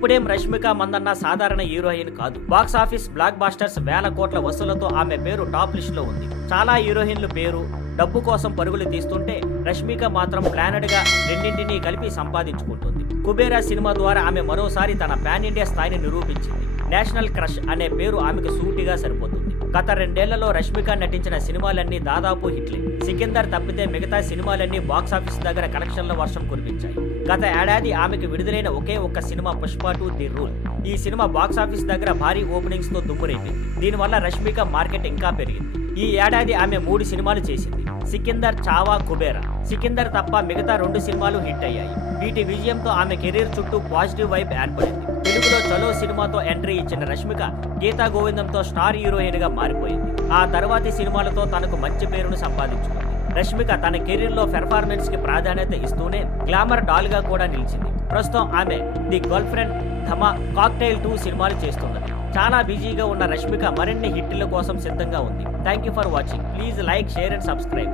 ఇప్పుడేం రష్మిక మందన్న సాధారణ హీరోయిన్ కాదు. బాక్స్ ఆఫీస్ బ్లాక్ బాస్టర్స్ వేల కోట్ల వసూలతో ఆమె పేరు టాప్ లిస్ట్ లో ఉంది. చాలా హీరోయిన్లు పేరు డబ్బు కోసం పరుగులు తీస్తుంటే రష్మిక మాత్రం ప్లానెడ్ గా రెండింటినీ కలిపి సంపాదించుకుంటుంది. కుబేరా సినిమా ద్వారా ఆమె మరోసారి తన పాన్ ఇండియా స్థాయిని నిరూపించింది. నేషనల్ క్రష్ అనే పేరు ఆమెకు సూటిగా సరిపోతుంది. గత 2 ఏళ్లలో రష్మిక నటించిన సినిమాలన్నీ దాదాపు హిట్లే. సికిందర్ తప్పితే మిగతా సినిమాలన్నీ బాక్సాఫీస్ దగ్గర కలెక్షన్ల వర్షం కురిపించాయి. గత ఏడాది ఆమెకు విడుదలైన ఒకే ఒక్క సినిమా పుష్ప 2 ది రూల్. ఈ సినిమా బాక్సాఫీస్ దగ్గర భారీ ఓపెనింగ్స్ తో దుమ్మురేపింది. దీనివల్ల రష్మిక మార్కెట్ ఇంకా పెరిగింది. ఈ ఏడాది ఆమె 3 సినిమాలు చేసింది. సికిందర్, చావా, కుబేరా. సికిందర్ తప్ప మిగతా 2 సినిమాలు హిట్ అయ్యాయి. వీటి విజయంతో ఆమె కెరీర్ చుట్టూ పాజిటివ్ వైబ్ ఏర్పడింది. తెలుగులో చలో సినిమాతో ఎంట్రీ ఇచ్చిన రష్మిక గీతా గోవిందంతో స్టార్ హీరోయిన్ గా మారిపోయింది. ఆ తర్వాతి సినిమాలతో తనకు మంచి పేరును సంపాదించుకుంది. రష్మిక తన కెరీర్ లో పెర్ఫార్మెన్స్ కి ప్రాధాన్యత ఇస్తూనే గ్లామర్ డాల్ గా కూడా నిలిచింది. ప్రస్తుతం ఆమె ది గర్ల్ ఫ్రెండ్, ధమా, కాక్టైల్ 2 సినిమాలు చేస్తున్నది. చాలా బిజీగా ఉన్న రష్మిక మరిన్ని హిట్ల కోసం సిద్ధంగా ఉంది. Thank you for watching. Please like, share and subscribe.